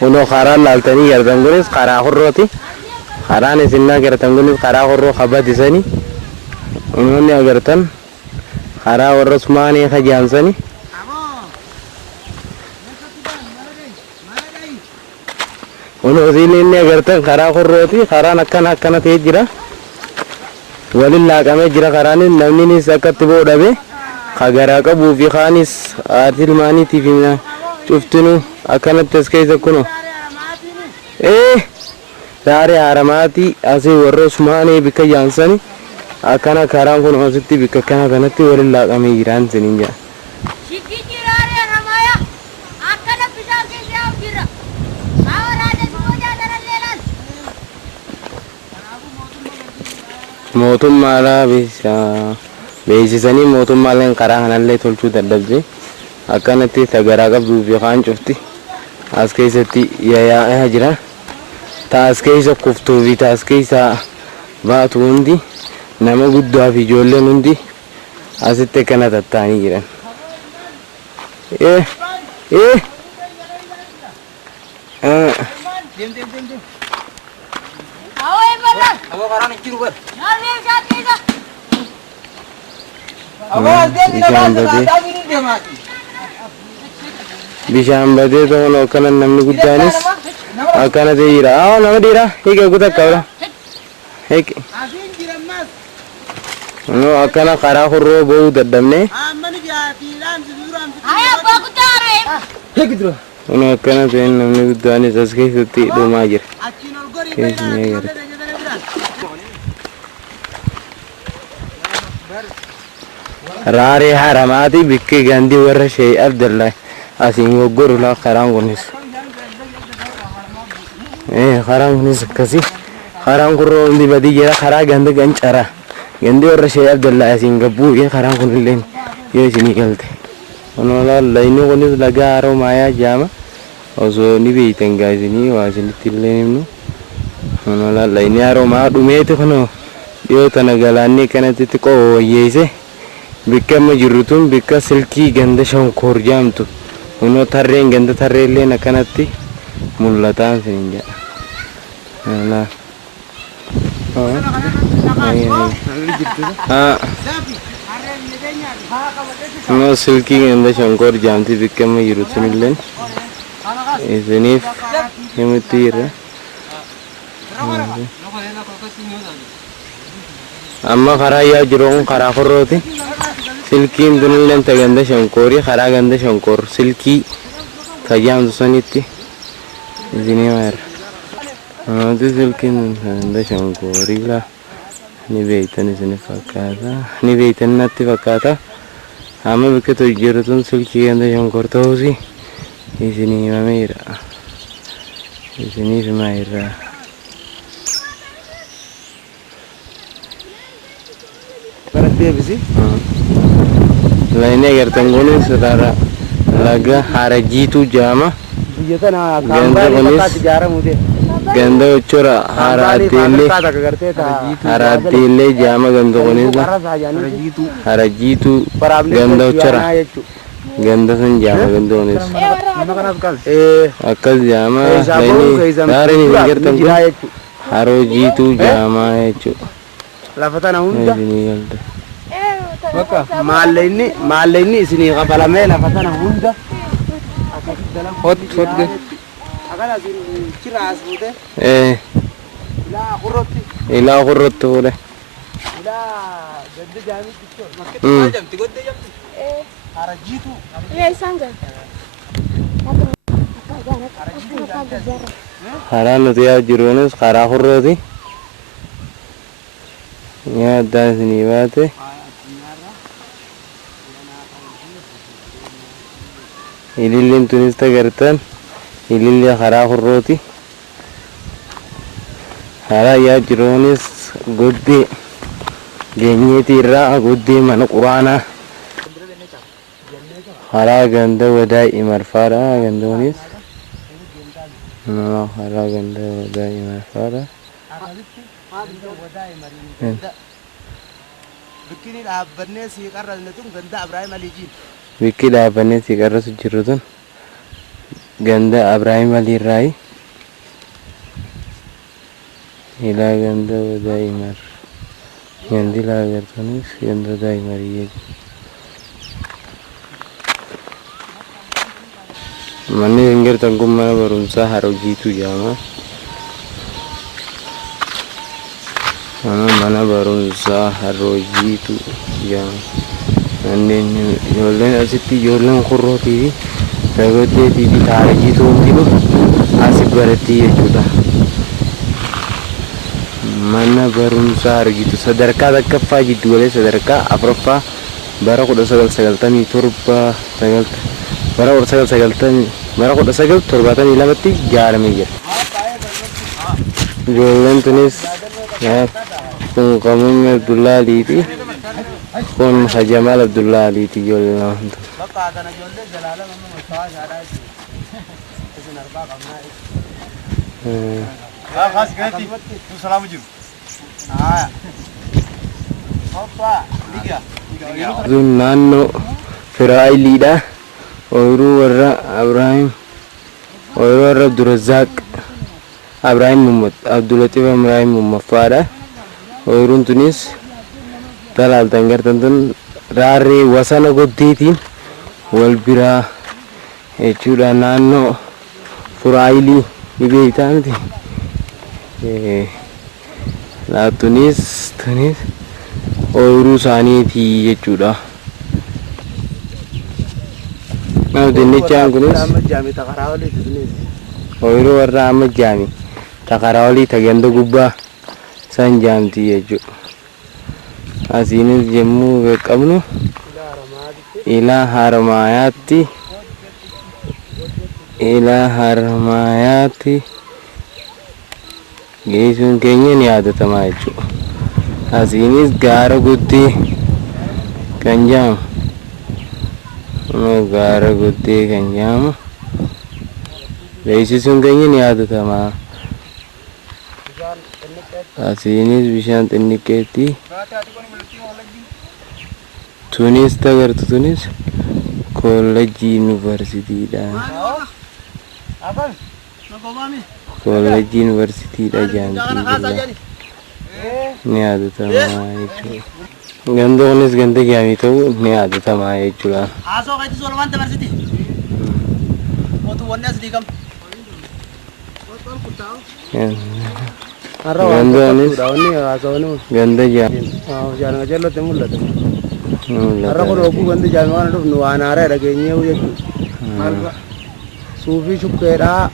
Uno karaa laaltanii gartan kunis karaa horrooti. Karaan isin agartan kunis karaa horroo qabatisanii. Unoonni agartan karaa warra Usmaanii kajaansanii. Uno inni agartan karaa horrooti. Karaan akkana ta'ee jira. Waliin laaqamee jira karaan namni akkatti boodhabe. Kagaraa qabuu fi kaanis haati ilmaaniitiif cuftinu akkanatti as keessa kuno. Daarii haramaati asii warra Usmaanii bikka jaansanii akkana karaan kun asitti bikka kana kanatti waliin laaqamee jiraan siniin jira. Mootummaadhaa beeksisanii mootummaaleen karaa kanallee tolchuu dadhabde akkanatti tagaraa qabduu fi kaan cufti as keessatti yaa'aa jira. Taas keessa kuftuu fi taas keessa baatu hundi nama guddaa fi ijoolleen hundi asitti akkana tattaanii jiran. Bishaan badee ta'uun akkana namni guddaanis akkana ta'ee jira. Nama dhiiraa hiika guutaa qabda. Hiiki. Akkana karaa horroo ba'uu dadhabnee. Akkana ta'ee namni guddaanis as keessatti dhumaa jira. Keessumee garta. Raaree haramaati bikki gandi warra Sheey Abdullahi asiin waggoru laa karaan kunis. Karaan kunis akkasii. Karaan kurroo hundi badii jira karaa ganda gancara. Gandi warra Sheey Abdullahi asiin gabbuu karaan kunillee yoo isinii galte. Kunuunaa layni kunis lagaa haroo maayaa jaama. Osoo ni beeytan gaasinii waa isinitti illee himnu. Kunuunaa layni haroo maa dhumeeti kunoo dhiyoo tana galaanni kanatti xiqqoo wayyeesse. Bikka amma jirru tun bikka silkii ganda Shonkoor jaamtu. Kunoo tarreen ganda tarreelleen akkanatti mul'ataan siniin jedha. Kunoo silkii ganda Shonkoor jaamti bikka amma jirru tunilleen isiniif himutti jirra. Amma karaa yaa jiru kun karaa horrooti. Silkiin dunilleen ta ganda Shonkoori karaa ganda Shonkoor silkii tajaamtu sanitti isinii maara. Wanti silkiin ganda Shonkoori la ni beeytan isinii fakkaata. Ni beeytan natti fakkaata. Amma bikka tol jiru tun silkii ganda Shonkoor ta'uusi isinii himameera. Isiniif himameera. Deebisi. Lainnya agartan kunis saudara laga harajitu jama. Ganda kunis ganda ucura haratile jama ganda kunis harajitu ganda ucura ganda sun jama ganda kunis akal jama lainnya dari ini agartan kunis harajitu jama itu. Lafatan hunda. Maka maalleyni isinii qabalamee lafatan hunda hot ge akana chiraas fuute ilaa qurrotti fuudhe gadda jaamii jamti godde jamti harajiitu karaan nuti yaa jiruunis karaa qurrooti nyaaddaa isinii baate ililliin tunis tagartan ilillee karaa qurrooti karaa yaa jiruunis goddee geenyeeti irraa goddee mana quraanaa karaa ganda wadaa'i marfaadha gandoonis karaa ganda wadaa'i marfaadha. Bikini dhaabbanee si qarrasne tun ganda Ibrahim Alijiin. Bikki dhaabbanee si qarrasu jirru tun ganda Abrahaam Alirrai ila ganda Daimar gandi lagartanis ganda Daimar ye mani ingir tangkum mana barumsa harojitu jama mana barumsa harojitu jama nani jolen asitti jolen kurroti tagote di harojitu untinu asik berarti jechuudha mana barumsa harojitu sadarkaa takkaffaa jiddu galee sadarkaa afuraffaa bara 1997 bara 1972tti ijaaramee jira. Ijoolleen tunis kun Qamuun Abdullaa Aliiti kun Hajamal Abdullaa Aliiti ijoolleen amantu. Naannoo Firaayiliidha. Oyiruu warra Abrahaam oyiruu warra Abdurazaaq Abrahaam Muhammad Abdulatif Abrahaam Muhammad oyiruun tunis talaaltan gartan tun raarrii wasana goddiitiin wal biraa jechuudha naannoo Firaayilii ni beektaa miti tunis oyiruu isaaniitii jechuudha. Dinnichaan kunis oyiruu warra amma jaami taqaraawalii taganda gubbaa san jaamti jechuudha. Asiinis yommuu qaqqabnu ilaa Haramaayaatti geessuun keenya ni yaadatamaa jechuudha. Asiinis gaara guddee kan jaamu gaara guddee kan jaamu beeksisuun keenya ni yaadatamaa. Asiinis bishaan xinniqqeetti tunis tagartu tunis koolleejjii yuunivarsiitiidha. Koolleejjii yuunivarsiitiidha jaamtii ni yaadatamaa jechuudha. Ganda kunis ganda gaamii ta'uu ni yaadatamaa jechuudha. Gandanis ganda jaamii. Suufii shukkeedhaa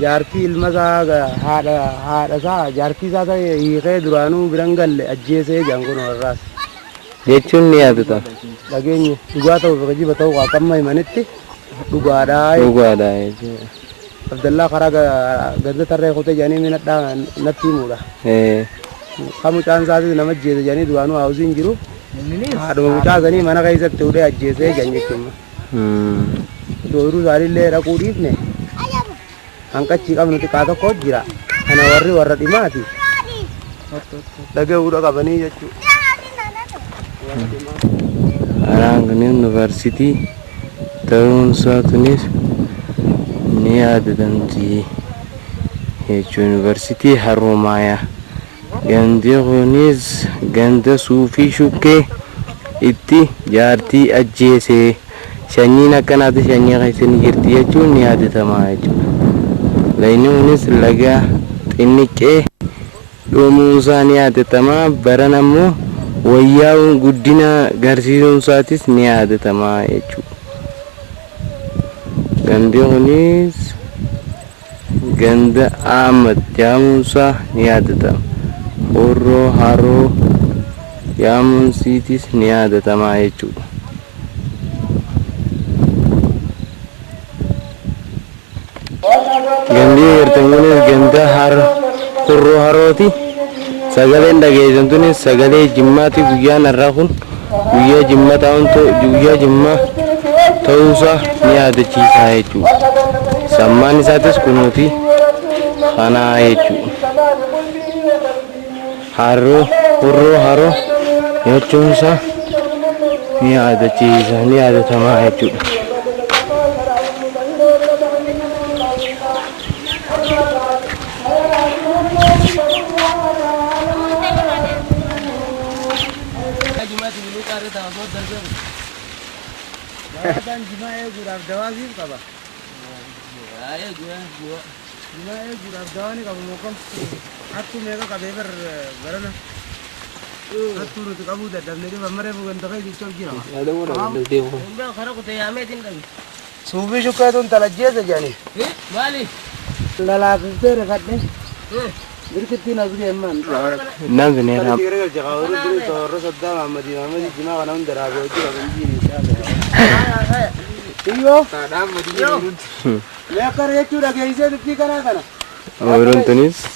jaartii ilma isaa haadha isaa jaartii isaa hiikee duraanuu biran galle ajjeesee jaangoon warraas jechuun ni yaadata. Dhageenye dhugaa ta'uuf jiba ta'uu akkamma himanitti dhugaadhaa jechuudha. Abdallaa karaa ganda tarree kutee jedhanii minadhaa natti himuudha. Kan mucaan isaatis nama ajjeese jedhanii duraanuu haawusiin jiru haadhuma mucaasanii mana keessatti hudhee ajjeesee jedhan jechuudha. Dooruu isaaniillee dhaquu dhiifne hanqachii qabnu xiqqaa tokko jira. Kana warra dhimaati dhaga'uudha qabanii jechuudha. Karaan kun yuunivarsiitii ta'uunsaa tunis ni yaadatamti jechuun yuunivarsiitii Haroomayaa. Gandi kunis ganda suufii shukkee itti jaartii ajjeesee shanyiin akkanaati shanyii keessatti jirti jechuun ni yaadatamaa jechuudha. Layni kunis laga xinniqqee dhumuunsaa ni yaadatamaa. Baran ammoo wayyaa guddina garsiisuunsaatis ni yaadatamaa jechuudha. Gandi kunis ganda Ahmad jaamuunsaa ni yaadatama. Horroo Haroo jaamuunsiitis ni yaadatamaa jechuudha. Gandi ertangunis ganda Horroo Harooti. Sagaleen dhageessan tunis sagalee Jimmaati. Guyyaan har'aa kun guyyaa Jimmaa ta'uusaa ni yaadachiisaa jechuudha. Sammaan isaatis kunuuti kanaa jechuudha. Horroo Haroo jechuunsaa ni yaadatamaa jechuudha. Dan jimaa'ee guuraaf dawaasiif qaba. Jimaa'ee guuraaf dawaa ni qabu mokom. Hattuu meeqa qabee barana. Hattuu nuti qabuu dadhabnee dhiba maree bugan dhaqee jechuun jira. Suubii shukkaatuun talajjeessa jedhani. Maali? Lalaafistee rekadhe. Birkittiin as geemman. Namni ni ram. Warra soddaa Mahammadi jimaa kana hunda raabee hojii qaban jiini. Iyyoo. Mee akkana jechuudha geessee dubbii kanaa kana. Ooyiruun tunis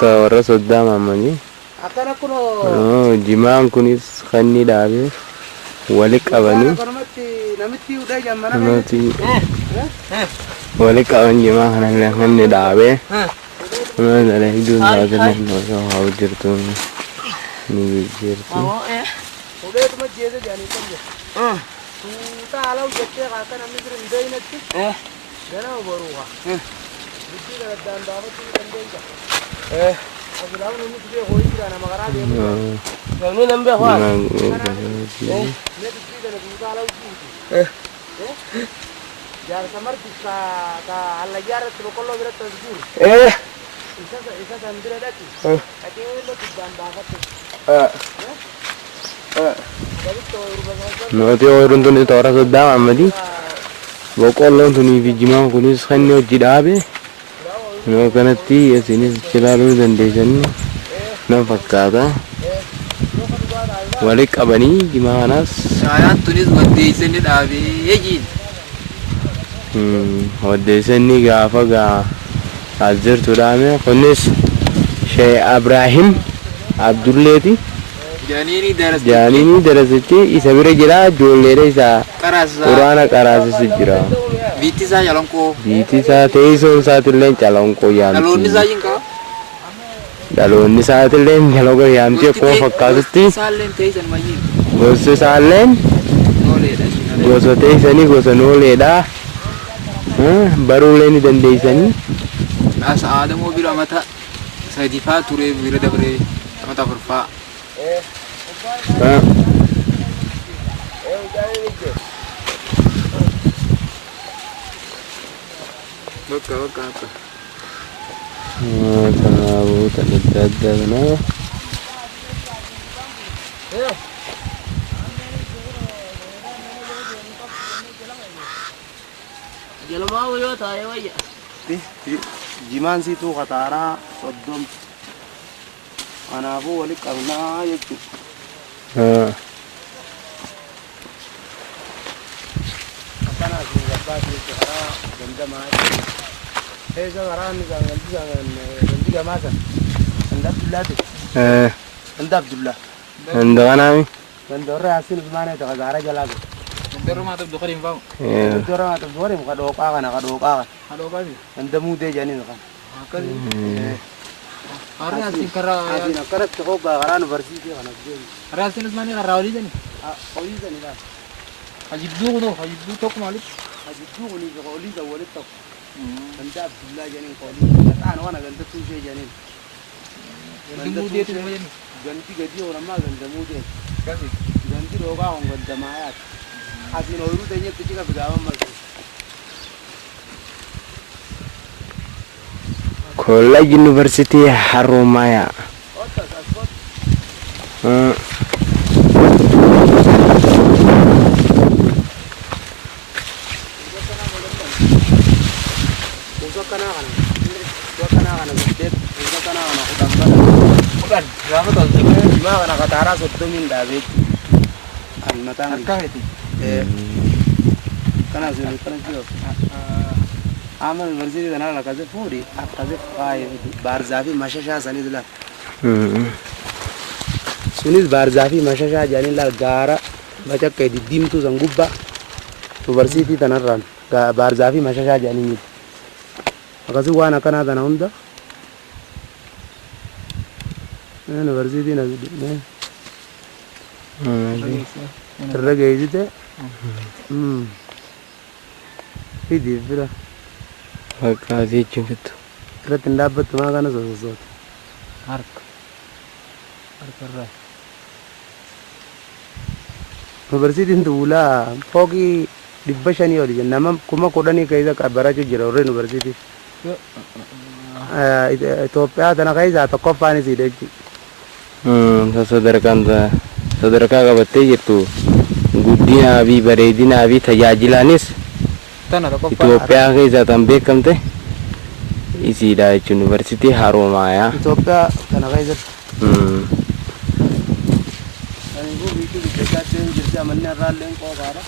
warra soddaa Mahammadi. Akkana kunoo. Jimaan kunis kan inni dhaabee wali qabanii. Namitti hudhee jammana. Wali qaban jimaa kanallee kan inni dhaabee. Mana hidup saja nih, nggak tahu jirtu, nih jirtu. Udah itu mah jasa jangan itu aja. Kita alau jette kata namanya sering deh nanti. Jangan baru wah. Bukti kalau dan dapat itu kan deh. Aku lalu nunggu dia hoi tidak nama kerja dia. Yang ini nambah wah. Ini bukti kalau kita alau itu. Jangan samar kita Allah jarak terus kalau berat terus. Isa sandira dati. Ati lo tiban bagat. Nanti orang tu ni orang sudah Mahammadi. Bokolon tu ni jimaa kunis kan ni hojii dhaabe. Nama kanatti asinis cilaaluu dandeessan nama fakkaata. Wali qabanii jimaa kanas. Sayaan tunis waddeessan ni dhaabe eejiin. Waddeessan ni gaafa Azir tudame kunis Syekh Ibrahim Abdulleeti. Janini darasitti isa bira jira ijoolleedha isa quraana qaraasisu jira. Biitti isaa calonqoo. Biitti isaa teessoon isaatillee calonqoo yaamti. Dhaloonni isaa jinkaa. Dhaloonni isaatillee calonqoo yaamti akkuma fakkaatutti. Isaalleen teessan mayyiin. Gosti isaalleen gosa teessanii gosa nooleedha. Baruulee ni dandeessanii. Asa Adamoo bira mata sadifaa ture bira dabree mata furfaa. Bakka. Tahu tak ada mana. Jalan mau yo tayo aja. Jimaan situ kataara soddom. Kanaafuu wali qabnaa jechuudha. Akkana asiin gabbaa jechuudha karaa gandamaa. Eessa karaa inni gandi gamaa san. Ganda Abdullaati. Ganda Abdullaa. Ganda kanaami. Ganda warra Yaasiin Usmaanee ta'e gaara jalaa jiru. Ganda maataf dukkaniin fa'u. Ganda maataf dukkaniin kadhooqaa kana. Kadhooqaa bi. Ganda muudee jedhanii kan. Akkasii. Harri asiin karaa. Asiin akkanatti hoggaa karaa nu barsiisee kana deemu. Harri asiin Usmaanee karaa olii jani. Olii sanidha. Hajidduu kunoo hajidduu tokko maaliif? Hajidduu kunii olii san walitti tokko. Ganda Abdullaa jedhanii olii. Gaxaan waan ganda tuushee jedhanii. Ganda muudeetu nama jennu. Ganti gadi oonamaa ganda muudee. Akkasii. Ganti dhooqaa kun ganda maayaati. Asiin ooyiruu teenyetti cika bidaaman marsu. College University Haromaya. Jimaa kana kataaraa soddomiin dhaabee mataan Akkamitti? kana asiin kana jiru. Amma universitii kana akkasii fuudhi akkasii baarzaa fi mashashaa sanii laal. Sunis baarzaa fi mashashaa jedhanii laal gaara bacakka diddiimtuu san gubbaa universitii kanarraan baarzaa fi mashashaa jedhanii miti. Akkasii waan akkanaa kana hunda universitiin asii irra geessite fidiif bira. Fakkaatee jechuudha. Irratti hin dhaabbattu maa kana sososoota. Harkarraa. Universitiin Tuulaa fooqii 500 oli nama 10,000 keessa barachuu jira warra yuunivarsiitii. Itoophiyaa tana keessa tokkoffaan isiidha jechuudha. Sadarkaa qabattee jirtu guddinaa fi bareedinaa fi tajaajilaanis Tana tokko Itoophiyaa keessa tan beekamte isiidha jechuun yuunivarsiitii Haroomayaa. Itoophiyaa tana keessatti. Kaniifuu biitii guddachaa deemu jirti amanni irraallee qooqaadha.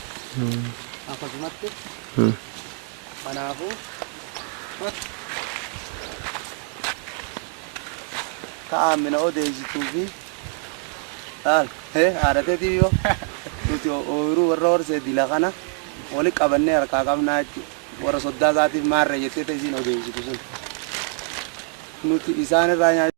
Akkasumatti. Kanaafuu kaa'amina odeessituu fi haadhateetii yoo nuti ooyiruu warra horsee dila kana wali qabannee harkaa qabnaa jechuudha. Warra soddaa isaatiif maarree jettee isiin odeessitu sun nuti isaan irraa nyaachuu